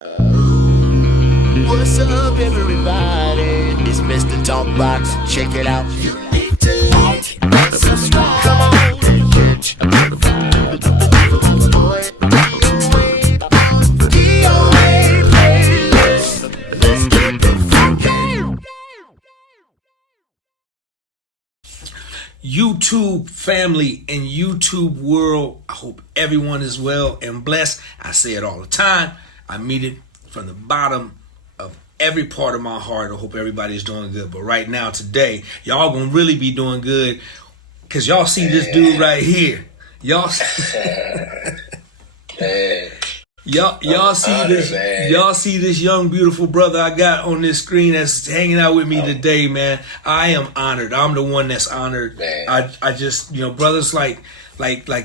What's up, everybody? It's Mr. Talkbox. Check it out. You need to like and subscribe. Come on and catch a motherfucker. Boy, DOA playlist. Let's keep it funky. YouTube family and YouTube world, I hope everyone is well and blessed. I say it all the time. I mean it from the bottom of every part of my heart. I hope everybody's doing good. But right now, today, y'all gonna really be doing good because y'all see this dude right here. Y'all y'all see this. Y'all see this young, beautiful brother I got on this screen that's hanging out with me today, man. I am honored. I'm the one that's honored. I just, brothers like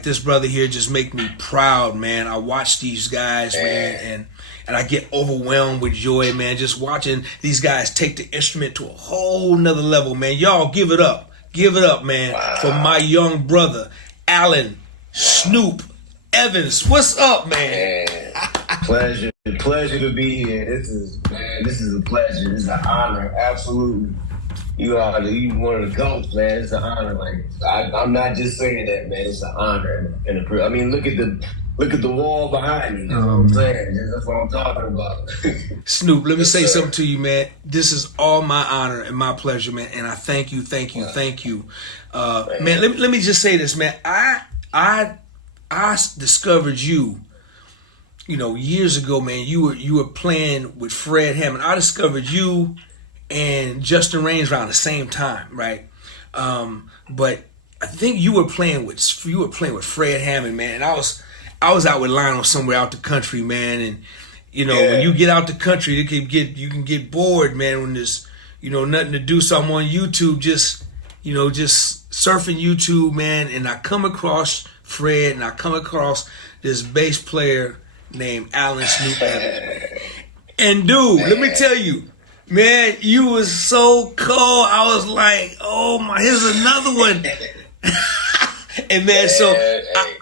this brother here just make me proud, man. I watch these guys, man, and I get overwhelmed with joy, man, just watching these guys take the instrument to a whole nother level, man. Y'all give it up, man, for my young brother, Alan Snoop Evans. What's up, man? Pleasure to be here. This is a pleasure. This is an honor. Absolutely. You one of the GOATs, man. It's an honor. Like I'm not just saying that, man. It's an honor and a. I mean, look at the wall behind me. That's what I'm saying. That's what I'm talking about. Snoop, let me say something to you, man. This is all my honor and my pleasure, man. And I thank you. Man, let me just say this, man. I discovered you, years ago, man. You were playing with Fred Hammond. I discovered you and Justin Raines around the same time, right? But I think you were playing with Fred Hammond, man. And I was out with Lionel somewhere out the country, man. And when you get out the country, you can get bored, man. When there's nothing to do, so I'm on YouTube, just surfing YouTube, man. And I come across Fred, and I come across this bass player named Alan Snoop Evans. And dude, let me tell you, man, you was so cold. I was like, oh my, here's another one. And man, so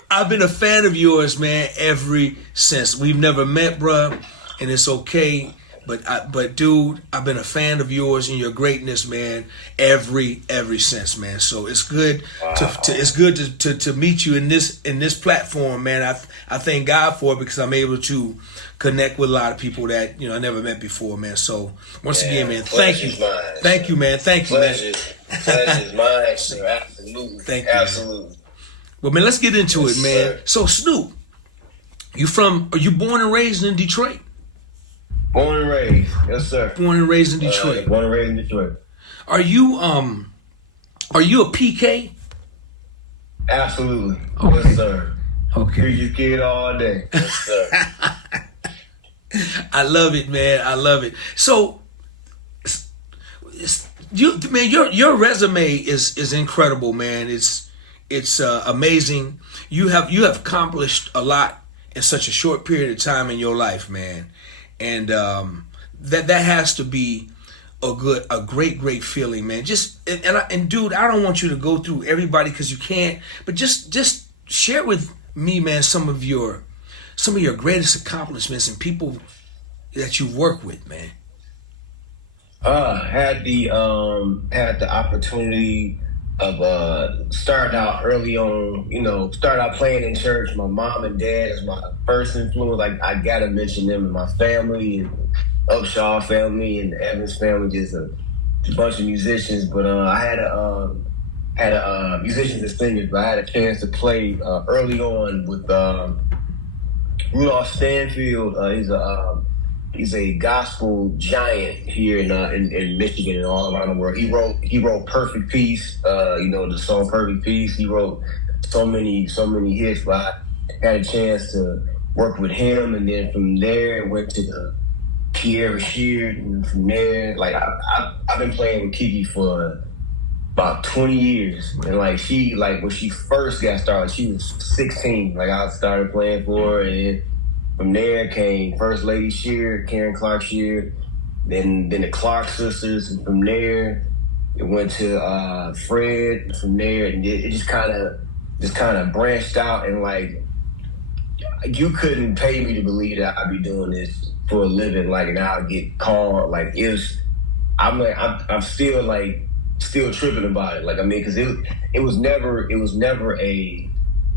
I've been a fan of yours, man, ever since. We've never met, bruh, and it's okay. But dude, I've been a fan of yours and your greatness, man, ever since, man. So it's good to meet you in this platform, man. I thank God for it because I'm able to connect with a lot of people that I never met before, man. So once again, man, thank you, man. Pleasure's mine, sir. Absolutely. Thank you. Absolutely. Man. Well, man, let's get into it, man. Sir. So Snoop, are you born and raised in Detroit? Born and raised, yes, sir. Born and raised in Detroit. Born and raised in Detroit. Are you a PK? Absolutely. Okay. Yes, sir. Okay. Hear your kid all day. Yes, sir. I love it, man. I love it. So, your resume is incredible, man. It's amazing. You have accomplished a lot in such a short period of time in your life, man. And that has to be a great feeling, man. And dude, I don't want you to go through everybody because you can't. But just share with me, man, some of your greatest accomplishments and people that you work with, man. Had the opportunity of starting out early on, started out playing in church. My mom and dad is my first influence. Like I gotta mention them in my family, and Upshaw family and the Evans family, just a bunch of musicians. But I had a musicians and singers, but I had a chance to play early on with Rudolph Stanfield. He's a gospel giant here in Michigan and all around the world. He wrote Perfect Peace, the song Perfect Peace. He wrote so many hits, but I had a chance to work with him, and then from there went to the Kiera Sheard, and from there, like I've been playing with Kiki for about 20 years, and when she first got started, she was 16. Like I started playing for her, and from there came First Lady Sheard, Karen Clark Sheard, then the Clark sisters, and from there it went to Fred. And from there, and it just kind of branched out, and like you couldn't pay me to believe that I'd be doing this for a living, like, and I'll get called, like, I'm still like still tripping about it. Like, I mean, because it was never a,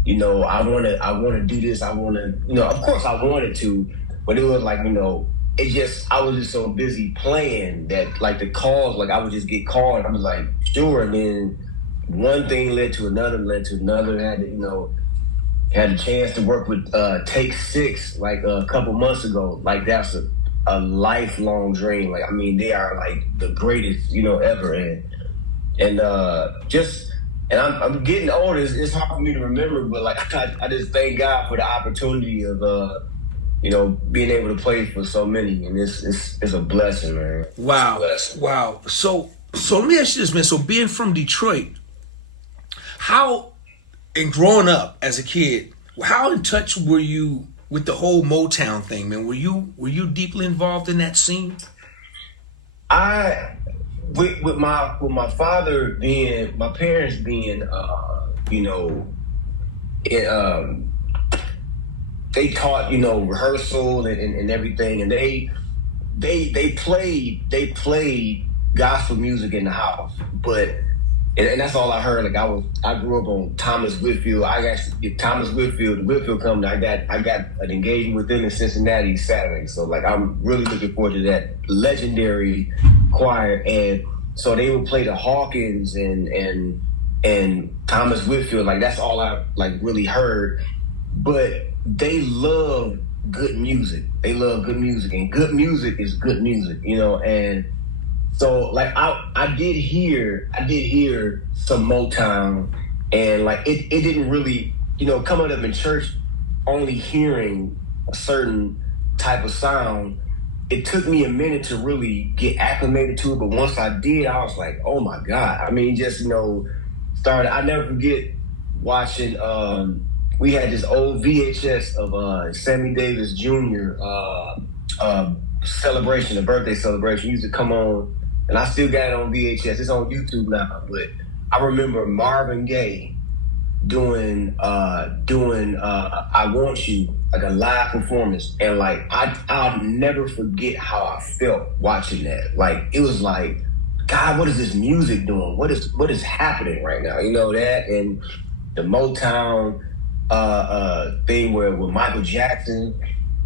you know, I want to do this. I want to, you know, of course I wanted to, but it was like, you know, I was just so busy playing that, like, the calls, like, I would just get called. And I was like, sure. And then one thing led to another. Had to, you know, had a chance to work with Take Six, like, a couple months ago. Like, that's a lifelong dream. Like, I mean, they are like the greatest, you know, ever. And I'm getting older. It's hard for me to remember, but like, I just thank God for the opportunity of, you know, being able to play for so many, and it's a blessing, man. Wow, Blessing. wow. So let me ask you this, man. So being from Detroit, and growing up as a kid, how in touch were you with the whole Motown thing, man? Were you deeply involved in that scene? With my father being, my parents being, you know, they taught, you know, rehearsal and everything, and they played gospel music in the house, but and that's all I heard. Like, I grew up on Thomas Whitfield. I actually get Thomas Whitfield, the Whitfield Company. I got an engagement with them in Cincinnati Saturday, so like, I'm really looking forward to that legendary choir. And so they would play the Hawkins and Thomas Whitfield. Like, that's all I like really heard, but they love good music. They love good music, and good music is good music, you know. And so, like, I did hear some Motown, and like, it didn't really, you know, coming up in church, only hearing a certain type of sound. It took me a minute to really get acclimated to it, but once I did, I was like, oh my God. I mean, just, you know, I never forget watching, we had this old VHS of Sammy Davis Jr. Celebration, a birthday celebration. It used to come on, and I still got it on VHS. It's on YouTube now, but I remember Marvin Gaye doing I Want You, like a live performance, and like, I'll never forget how I felt watching that. Like, it was like, God, what is this music doing? What is happening right now? You know that, and the Motown thing where Michael Jackson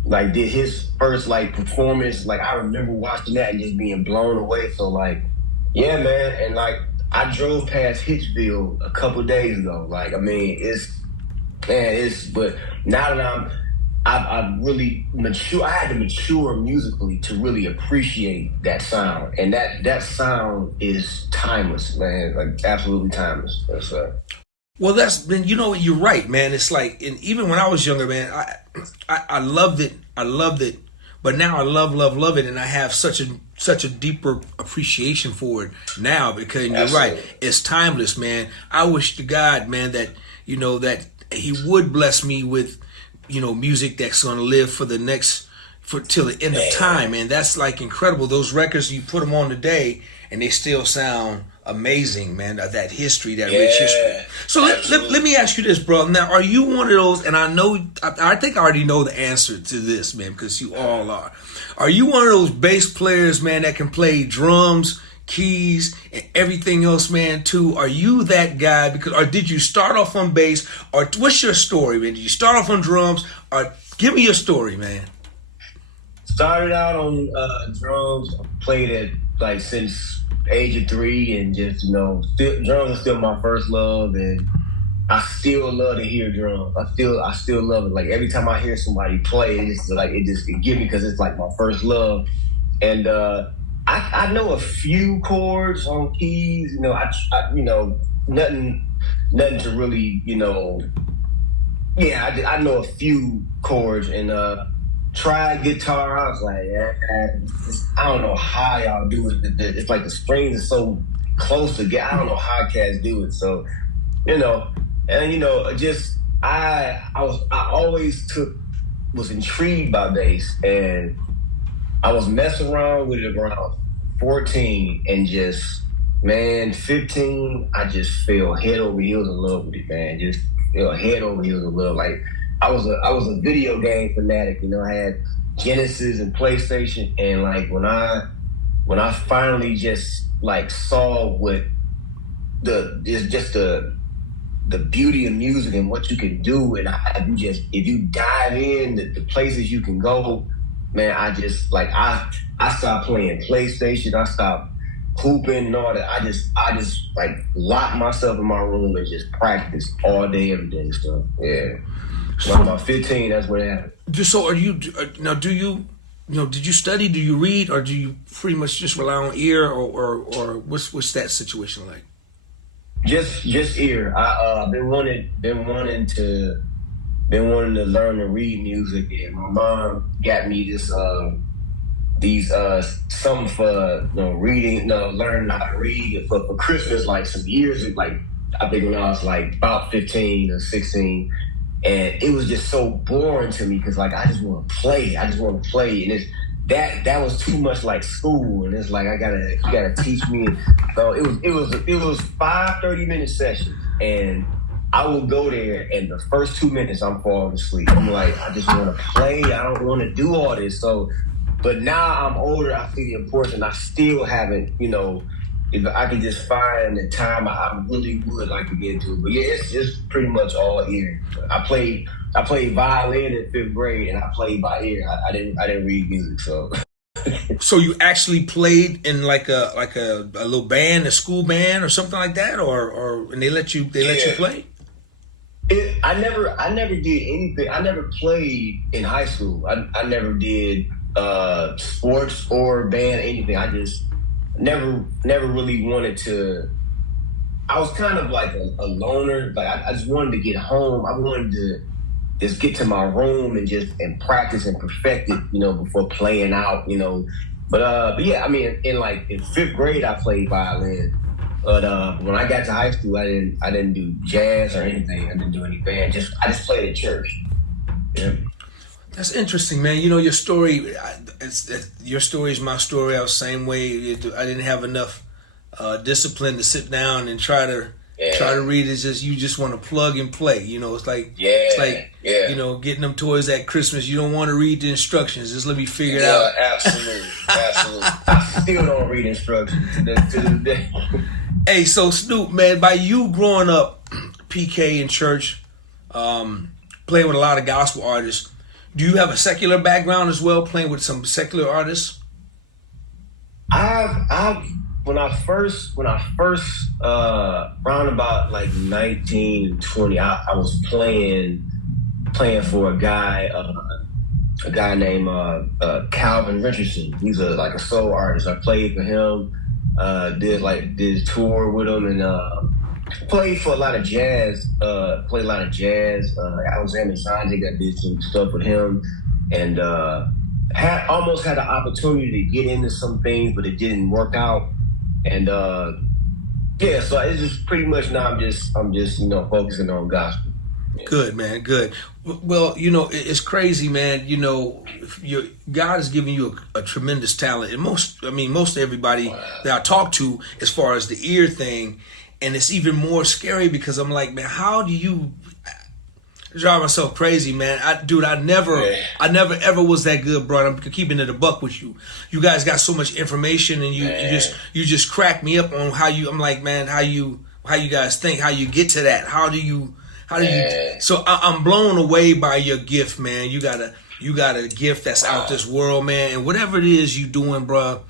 like did his first like performance. Like, I remember watching that and just being blown away. So like, yeah, man. And like, I drove past Hitchville a couple days ago. Like, I mean, but now that I've really matured, I had to mature musically to really appreciate that sound. And that sound is timeless, man. Like, absolutely timeless. That's Well, you know, you're right, man. It's like, and even when I was younger, man, I loved it. But now I love it, and I have such a deeper appreciation for it now, because you're right, it's timeless, man. I wish to God, man, that, you know, that He would bless me with, you know, music that's gonna live till the end of time, man. That's like incredible. Those records, you put them on today, and they still sound amazing, man. That history, that rich history. So let me ask you this, bro. Now, are you one of those, and I think I already know the answer to this, man, because you all are. Are you one of those bass players, man, that can play drums, keys, and everything else, man, too? Are you that guy? Or did you start off on bass? Or what's your story, man? Did you start off on drums? Or give me your story, man. Started out on drums, played it like since age of 3, and just, you know, drums are still my first love, and I still love to hear drums. I still love it. Like, every time I hear somebody play, it's like, it get me, because it's like my first love. And I know a few chords on keys. You know, I you know, nothing to really, you know. Yeah, I know a few chords, and tried guitar. I was like, I don't know how y'all do it. It's like the strings are so close together. I don't know how cats do it. So, you know, and you know, just I always was intrigued by bass, and I was messing around with it around 14, and just, man, 15, I just fell head over heels in love with it, man. Just fell head over heels in love. Like, I was a video game fanatic. You know, I had Genesis and PlayStation, and like when I finally just like saw what the beauty of music and what you can do, and if you dive in the places you can go, man, I stopped playing PlayStation, I stopped hooping and all that. I just like locked myself in my room and just practice all day, every day. So yeah, when I'm about 15, that's what happened. So are you now? Do you did you study? Do you read, or do you pretty much just rely on ear, or what's that situation like? Just ear. I've been wanting to learn to read music, and my mom got me these something for reading, learning how to read for Christmas, like some years, like I think when I was like about 15 or 16, and it was just so boring to me because like I just want to play, and it's that was too much like school, and it's like you gotta teach me. So it was 5 30-minute sessions, and I would go there, and the first 2 minutes I'm falling asleep. I'm like, I just want to play. I don't want to do all this. So, but now I'm older, I see the importance. I still haven't, if I could just find the time, I really would like to get into it. But yeah, it's just pretty much all ear. I played violin in 5th grade, and I played by ear. I didn't read music, so. So you actually played in like a little band, a school band, or something like that, or and they let you play? I never did anything. I never played in high school. I never did sports or band, anything. I just never really wanted to. I was kind of like a loner. Like I just wanted to get home. I wanted to just get to my room and practice and perfect it, before playing out, But yeah, I mean, in 5th grade, I played violin. But when I got to high school, I didn't do jazz or anything. I didn't do any band. I just played at church. Yeah. That's interesting, man. Your story, your story is my story. I was the same way. I didn't have enough discipline to sit down and try to read. It's just you just want to plug and play. It's like getting them toys at Christmas. You don't want to read the instructions. Just let me figure it out. Absolutely. I still don't read instructions to this day. Hey, so Snoop, man, by you growing up, PK in church, playing with a lot of gospel artists, do you have a secular background as well, playing with some secular artists? When I first round about like 19 and 20, I was playing for a guy named Calvin Richardson. He's a soul artist. I played for him, did tour with him, and played for a lot of jazz. Alexander Sanjay, I did some stuff with him, and almost had the opportunity to get into some things, but it didn't work out. And so it's just pretty much now I'm just focusing on gospel. Yeah. Good, man, good. Well, it's crazy, man. God has given you a tremendous talent, and most everybody that I talk to, as far as the ear thing, and it's even more scary because I'm like, man, how do you drive myself crazy, man? I never ever was that good, bro. I'm keeping it a buck with you. You guys got so much information, and you just crack me up on how you. I'm like, man, how you guys think, how you get to that, how do you? So I'm blown away by your gift, man. You got a gift that's out this world, man. And whatever it is you doing, bro,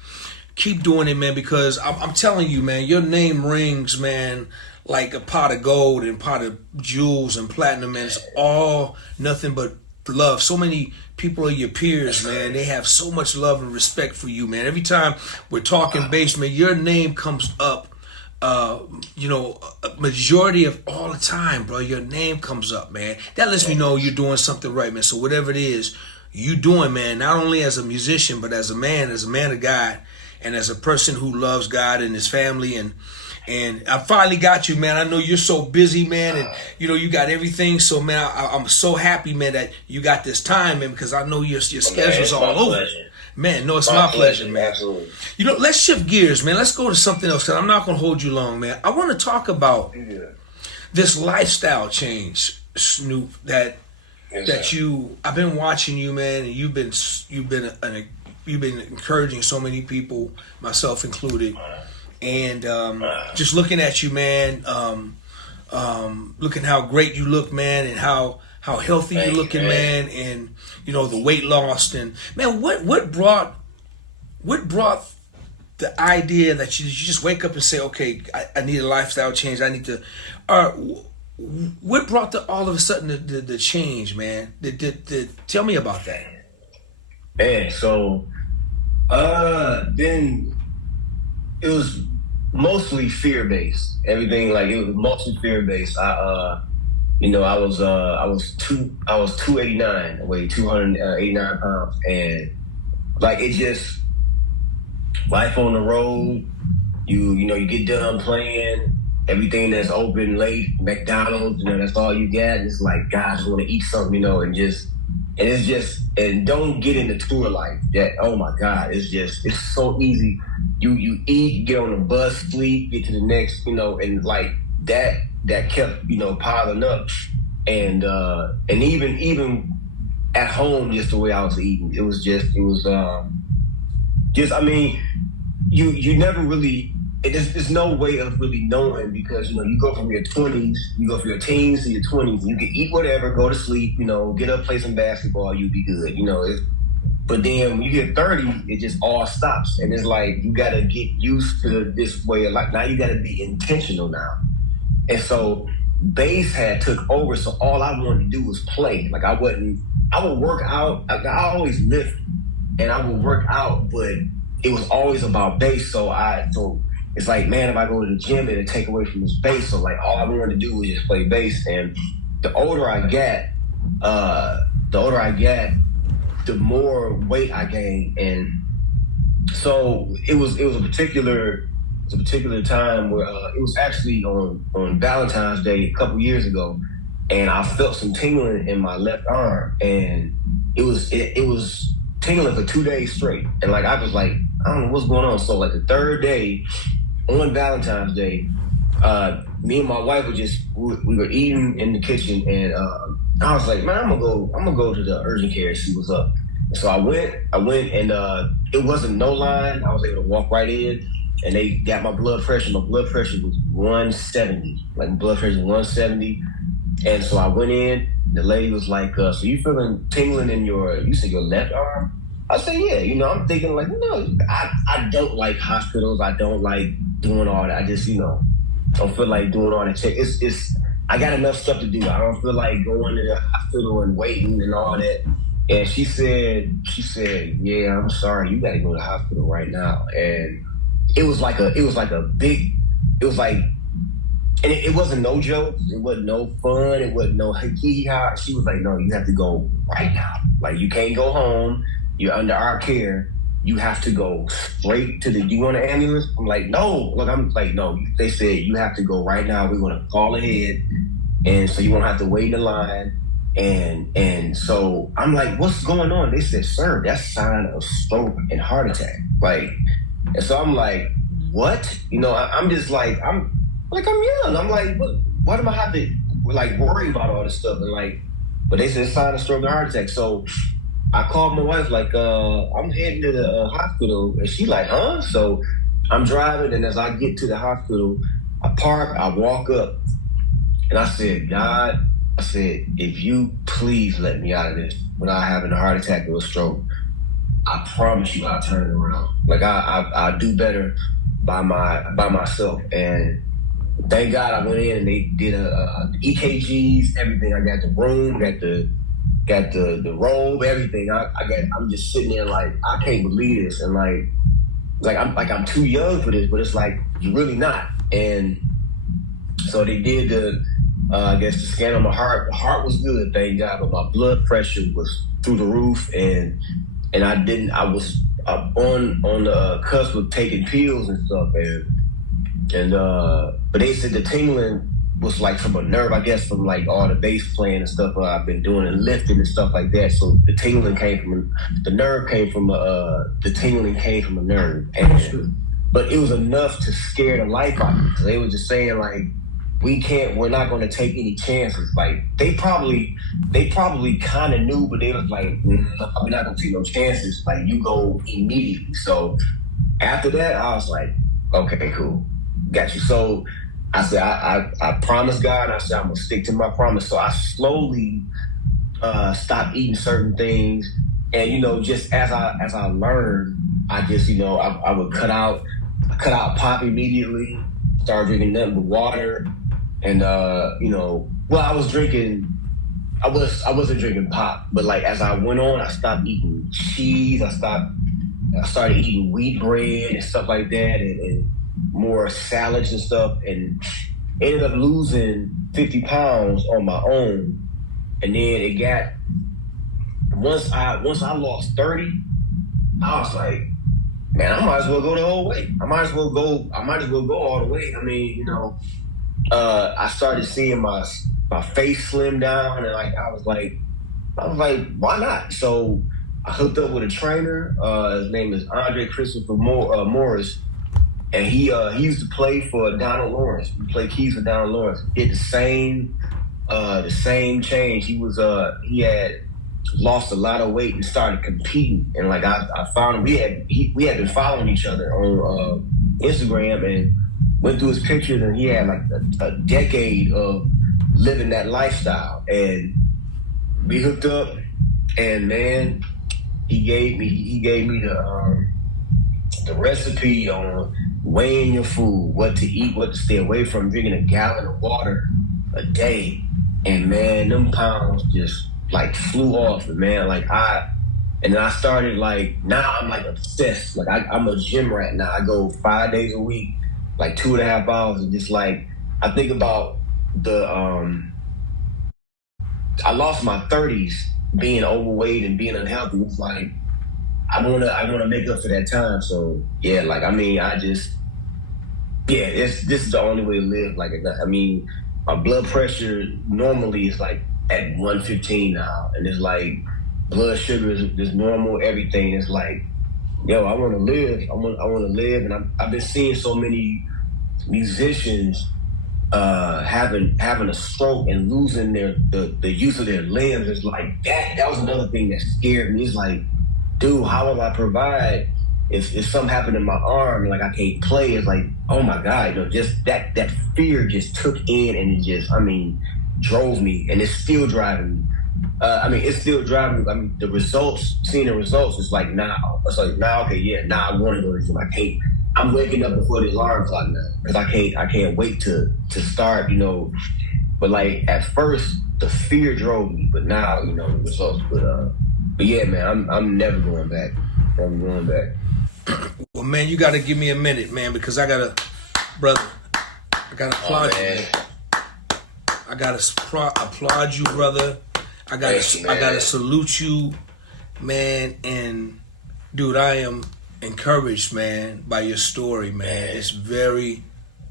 keep doing it, man. Because I'm telling you, man, your name rings, man, like a pot of gold and pot of jewels and platinum, and it's all nothing but love. So many people are your peers, man. They have so much love and respect for you, man. Every time we're talking bass, man, your name comes up. A majority of all the time, bro, your name comes up, man. That lets me know you're doing something right, man. So whatever it is you doing, man, not only as a musician, but as a man of God, and as a person who loves God and his family, and I finally got you, man. I know you're so busy, man, and you got everything. So, man, I'm so happy, man, that you got this time, man, because I know your schedule's all over. Pleasure. Man, no, it's my pleasure, man. Absolutely. Let's shift gears, man. Let's go to something else, because I'm not going to hold you long, man. I want to talk about this lifestyle change, Snoop, that that I've been watching you, man, and you've been encouraging so many people, myself included, and just looking at you, man, looking how great you look, man, and how healthy you're looking, man, and the weight loss, and man, what brought the idea that you just wake up and say, okay, I need a lifestyle change, I need to, what brought all of a sudden the change, man? Tell me about that. Man, so then it was mostly fear-based. Everything, like, it was mostly fear-based. I was 289, I weighed 289 pounds, and like, it just, life on the road, you get done playing, everything that's open late, McDonald's, that's all you got. It's like, guys want to eat something, and don't get into tour life. That, oh my God, it's so easy. You eat, get on the bus, sleep, get to the next, and like that kept, piling up. And even at home, just the way I was eating, you never really, there's no way of really knowing, because you go from your 20s, you go from your teens to your 20s, and you can eat whatever, go to sleep, get up, play some basketball, you'll be good, but then when you hit 30, it just all stops, and it's like you gotta get used to this way of life. Now you gotta be intentional now, and so bass had took over. So all I wanted to do was play. Like, I would work out. I always lift, and I would work out, but it was always about bass. So it's like, man, if I go to the gym, it'll take away from this bass. So like, all I wanted to do was just play bass. And the older I got, the more weight I gained. And so it was a particular time where it was actually on Valentine's Day a couple years ago, and I felt some tingling in my left arm, and it was tingling for 2 days straight. And like, I was like, I don't know what's going on. So like, the third day on Valentine's Day, me and my wife we were eating in the kitchen, and I was like, man, I'm gonna go to the urgent care and see what's up. So I went, and it wasn't no line. I was able to walk right in, and they got my blood pressure. My blood pressure was 170, like blood pressure 170. And so I went in. The lady was like, "So you feeling tingling in your left arm?" I said, "Yeah." I'm thinking like, I don't like hospitals. I don't like doing all that. I just, don't feel like doing all that check. It's I got enough stuff to do. I don't feel like going to the hospital and waiting and all that. And she said, "Yeah, I'm sorry. You got to go to the hospital right now." And it was like, and it wasn't no joke. It wasn't no fun. It wasn't no hee-haw. She was like, "No, you have to go right now. Like, you can't go home. You're under our care. You have to go straight to you want an ambulance?" I'm like, "No." Look, I'm like, "No." They said, "You have to go right now. We're going to call ahead. And so you won't have to wait in the line." And so I'm like, "What's going on?" They said, "Sir, that's a sign of stroke and heart attack." Like, and so I'm like, "What?" I'm just like, I'm young. I'm like, why do I have to like worry about all this stuff? And like, but they said it's a sign of stroke and heart attack. So I called my wife, like, I'm heading to the hospital. And she like, "Huh?" So I'm driving, and as I get to the hospital, I park, I walk up, and I said, "God," I said, "if you please let me out of this without having a heart attack or a stroke, I promise you I'll turn it around. Like, I'll do better by myself." And thank God I went in, and they did EKGs, everything. I got the room, got the robe, everything. I'm just sitting there like, I can't believe this. And I'm too young for this, but it's like, you're really not. And so they did the scan on my heart. The heart was good, thank God, but my blood pressure was through the roof, and I was on the cusp of taking pills and stuff, but they said the tingling was like from a nerve, I guess, from like all the bass playing and stuff I've been doing and lifting and stuff like that. So the tingling came from the tingling came from a nerve, but it was enough to scare the life out of me. So they were just saying like, we're not going to take any chances. Like they probably kind of knew, but they was like, we're not going to take no chances. Like you go immediately. So after that, I was like, okay, cool, got you. So I said, I promised God. I said I'm gonna stick to my promise. So I slowly stopped eating certain things, and just as I learned, I just I would cut out pop immediately. Started drinking nothing but water. And well, I wasn't drinking pop, but like as I went on, I stopped eating cheese. I started eating wheat bread and stuff like that, and more salads and stuff, and ended up losing 50 pounds on my own. And then it got once I lost 30, I was like, man, I might as well go the whole way. I might as well go all the way. I mean, I started seeing my face slim down, and like I was like, why not? So I hooked up with a trainer. His name is Christopher Morris, and he used to play for Donald Lawrence. He played keys for Donald Lawrence. Did the same change. He had lost a lot of weight and started competing. And like I found him, we had been following each other on Instagram, and went through his pictures, and he had like a decade of living that lifestyle. And we hooked up, and man, he gave me the recipe on weighing your food, what to eat, what to stay away from, drinking a gallon of water a day. And man, them pounds just like flew off, man. And then I started like, now I'm like obsessed. Like I'm a gym rat now. I go 5 days a week, like 2.5 hours, and just like I think about I lost my 30s being overweight and being unhealthy. It's like I wanna make up for that time. So yeah, like I mean, this is the only way to live. Like I mean, my blood pressure normally is like at 115 now, and it's like blood sugar is normal. Everything is like, yo, I want to live. I want to live, and I've been seeing so many musicians having a stroke and losing the use of their limbs. It's like that was another thing that scared me. It's like, dude, how will I provide if something happened in my arm, like I can't play? It's like, oh my God, just that fear just took in, and it just, I mean, drove me, and it's still driving me. It's still driving me. I mean, seeing the results, it's like now. It's like now, okay, yeah, now I want to go to the gym. I can't. I'm waking up before the alarm clock now because I can't wait to start. But like at first, the fear drove me, but now the results. But yeah, man, I'm never going back. I'm going back. Well, man, you got to give me a minute, man, because I gotta applaud you, man. I gotta applaud you, brother. I gotta salute you, man. And dude, I am encouraged, man, by your story, man. It's very,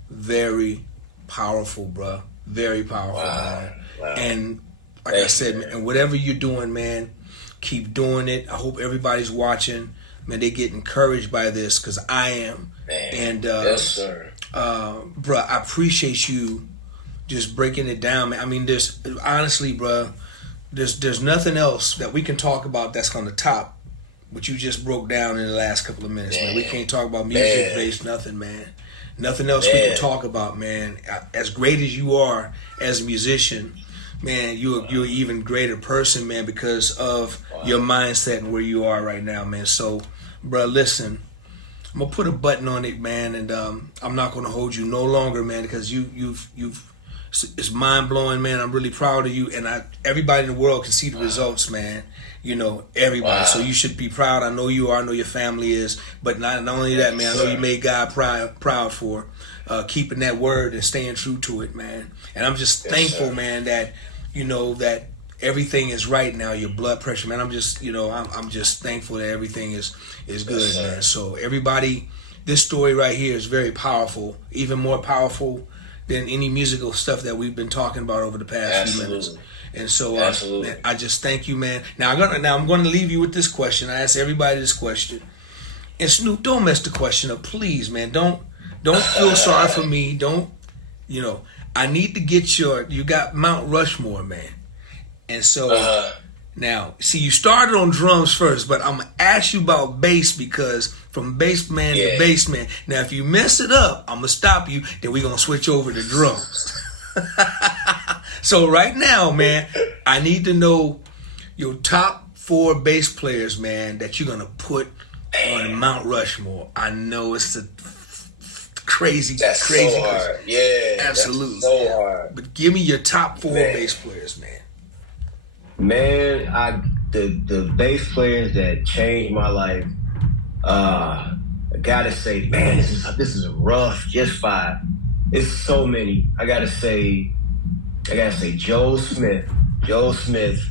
very powerful, bro. Very powerful, man. Wow. And like I said, man, and whatever you're doing, man, keep doing it. I hope everybody's watching, man. They get encouraged by this, because I am. Man. And yes, sir. Bro, I appreciate you just breaking it down, man. I mean, there's honestly, bro, there's nothing else that we can talk about that's on the top what you just broke down in the last couple of minutes, man. We can't talk about music-based nothing, man. Nothing else we can talk about, man. As great as you are as a musician, man, you're an even greater person, man, because of your mindset and where you are right now, man. So, bro, listen, I'm gonna put a button on it, man, and I'm not gonna hold you no longer, man, because you've it's mind blowing, man. I'm really proud of you, and everybody in the world can see the results, man. Everybody. So you should be proud. I know you are. I know your family is. But not only that, man. I know you made God proud for keeping that word and staying true to it, man. And I'm just thankful, man, that that everything is right now. Your blood pressure, man. I'm just I'm just thankful that everything is good, man. So everybody, this story right here is very powerful. Even more powerful than any musical stuff that we've been talking about over the past few minutes. And so man, I just thank you, man. Now I'm going to leave you with this question. I ask everybody this question. And Snoop, don't mess the question up, please, man. Don't feel sorry for me. Don't, I need to get you got Mount Rushmore, man. And so now, see, you started on drums first, but I'm gonna ask you about bass because from bass man to bass man. Now, if you mess it up, I'm gonna stop you. Then we're gonna switch over to drums. So right now, man, I need to know your top 4 bass players, man, that you're gonna put on Mount Rushmore. I know it's a crazy. That's so hard. Yeah, absolutely. That's so hard. But give me your top 4 bass players, man. Man, the bass players that changed my life. I gotta say, man, this is a rough. Just 5. It's so many. I gotta say Joe Smith. Joe Smith,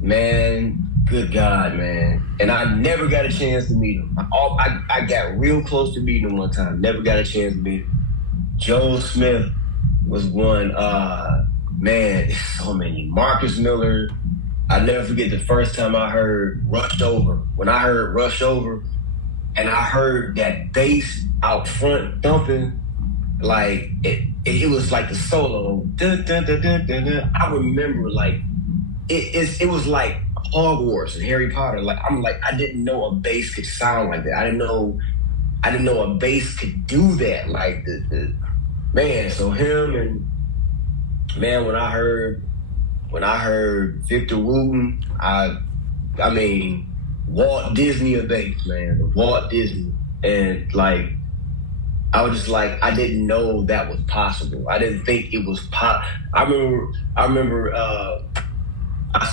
man, good God, man. And I never got a chance to meet him. I got real close to meeting him one time. Never got a chance to meet him. Joe Smith was one. Man, it's so many. Marcus Miller. I never forget the first time I heard Rush Over. When I heard Rush Over, and I heard that bass out front thumping, like it was like the solo. Dun, dun, dun, dun, dun, dun. I remember like it was like Hogwarts and Harry Potter. Like I didn't know a bass could sound like that. I didn't know a bass could do that. Like the man. So him and man, when I heard Victor Wooten, I mean Walt Disney of bass, man. Walt Disney, and like. I was just like, I didn't know that was possible. I didn't think it was I remember I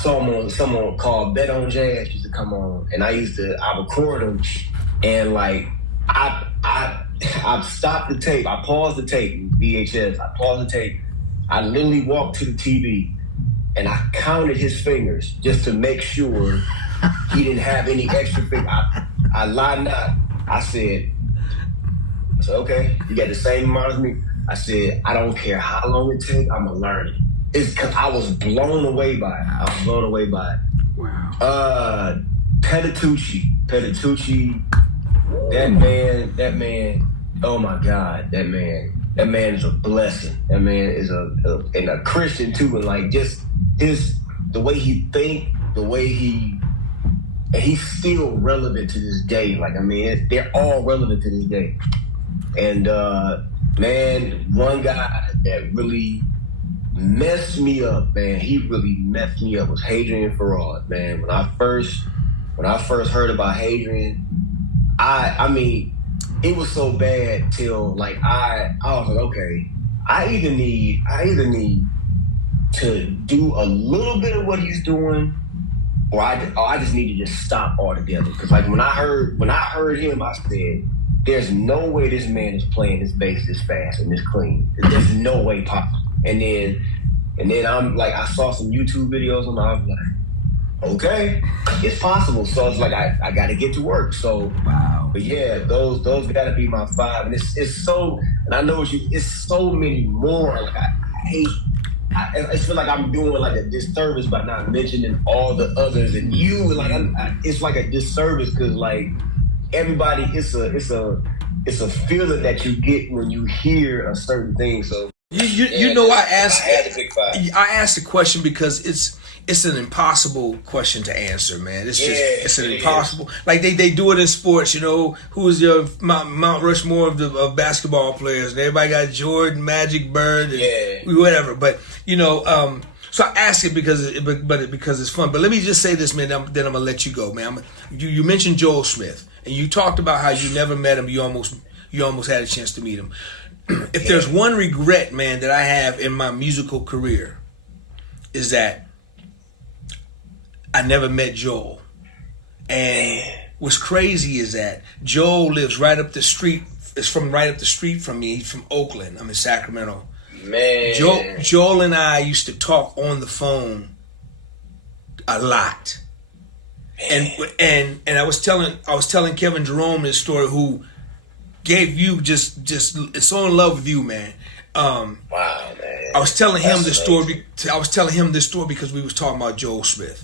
saw him on someone called Bet on Jazz used to come on, and I record him, and like I stopped the tape, I paused the tape, VHS, I paused the tape, I literally walked to the TV, and I counted his fingers just to make sure he didn't have any extra fingers. I lied not. I said, okay, you got the same amount as me. I said, I don't care how long it takes, I'm gonna learn it. It's because I was blown away by it. Wow. Petitucci, that man, oh my God, that man is a blessing. That man is a Christian too, and like just the way he think, and he's still relevant to this day. Like, I mean, they're all relevant to this day. And man, one guy that really messed me up, man, he really messed me up was Hadrian Farad, man. When I first heard about Hadrian, I mean, it was so bad till like I was like, okay, I either need to do a little bit of what he's doing, or I just need to just stop altogether. Because like when I heard him, I said, there's no way this man is playing this bass this fast and this clean. There's no way possible. And then I'm like, I saw some YouTube videos and I was like, okay, it's possible. So it's like I got to get to work. So wow. But yeah, those got to be my 5. And it's so, and I know it's so many more. Like I feel like I'm doing like a disservice by not mentioning all the others and you. Like it's like a disservice because like. Everybody, it's a feeling that you get when you hear a certain thing. So you know, I had to pick 5. I asked the question because it's an impossible question to answer, man. It's an impossible. Like they do it in sports, you know. Who is your Mount Rushmore of basketball players? And everybody got Jordan, Magic, Bird, and whatever. But you know, so I ask it because it's fun. But let me just say this, man. Then I'm gonna let you go, man. You mentioned Joel Smith. And you talked about how you never met him. You almost had a chance to meet him. If there's one regret, man, that I have in my musical career, is that I never met Joel. And what's crazy is that Joel lives right up the street. Is right up the street from me. He's from Oakland. I'm in Sacramento. Man, Joel and I used to talk on the phone a lot. And I was telling Kevin Jerome this story, who gave you just is so in love with you, man. Wow, man. I was telling him this story. I was telling him this story because we was talking about Joel Smith,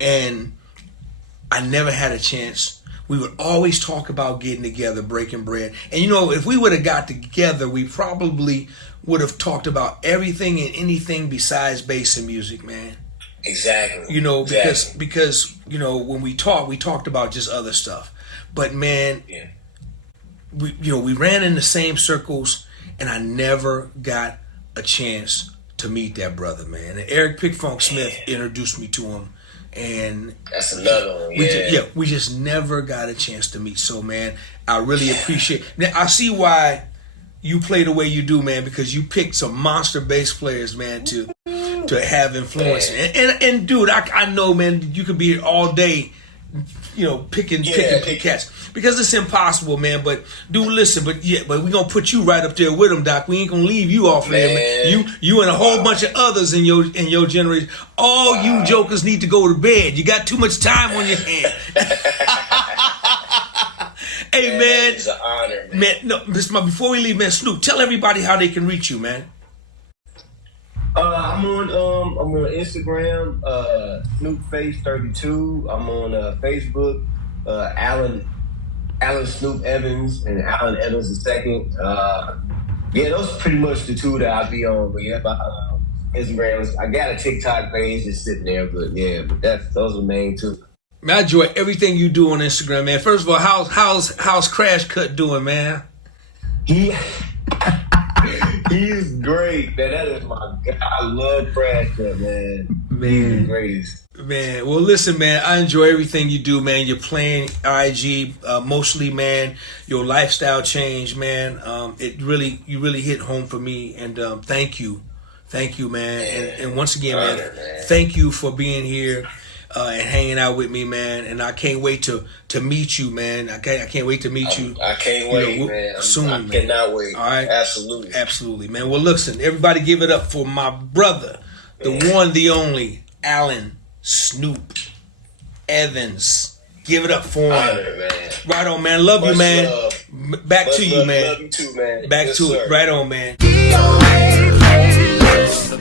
and I never had a chance. we would always talk about getting together, breaking bread. And you know, if we would have got together, we probably would have talked about everything and anything besides bass and music, man. Exactly. You know, because you know, when we talked about just other stuff. But man, we ran in the same circles, and I never got a chance to meet that brother, man. And Eric Pickfunk Smith introduced me to him, and that's another one. We just never got a chance to meet. So, man, I really appreciate. Now, I see why you play the way you do, man, because you picked some monster bass players, man, to have influence. And dude, I know, man, you could be here all day, you know, picking cats, because it's impossible, man. But dude, listen, but we're gonna put you right up there with them, Doc. We ain't gonna leave you off there, man. You and a whole bunch of others in your generation. All you jokers need to go to bed. You got too much time on your hands. Hey, man, it's an honor, man. No, before we leave, man, Snoop, tell everybody how they can reach you, man. I'm on Instagram, SnoopFace32. I'm on Facebook, Alan Snoop Evans and Alan Evans II. Those are pretty much the two that I be on. But Instagram. I got a TikTok page just sitting there, but those are the main two. Man, I enjoy everything you do on Instagram, man. First of all, how's Crash Cut doing, man? He's great, man. That is my guy. I love Crash Cut, man. He's the greatest. Man, well, listen, man. I enjoy everything you do, man. You're playing IG, mostly, man. Your lifestyle change, man. You really hit home for me, and thank you, man. And once again, man, thank you for being here. And hanging out with me, man, and I can't wait to meet you, man. I can't wait to meet you. I can't wait, man. Soon, I cannot wait. All right, absolutely, man. Well, listen, everybody, give it up for my brother, the one, the only, Alan Snoop Evans. Give it up for him. Honor, man. Right on, man. Love you, man. Love. Back to you, man. Love you too, man. Back to it. Right on, man. DOA playlist.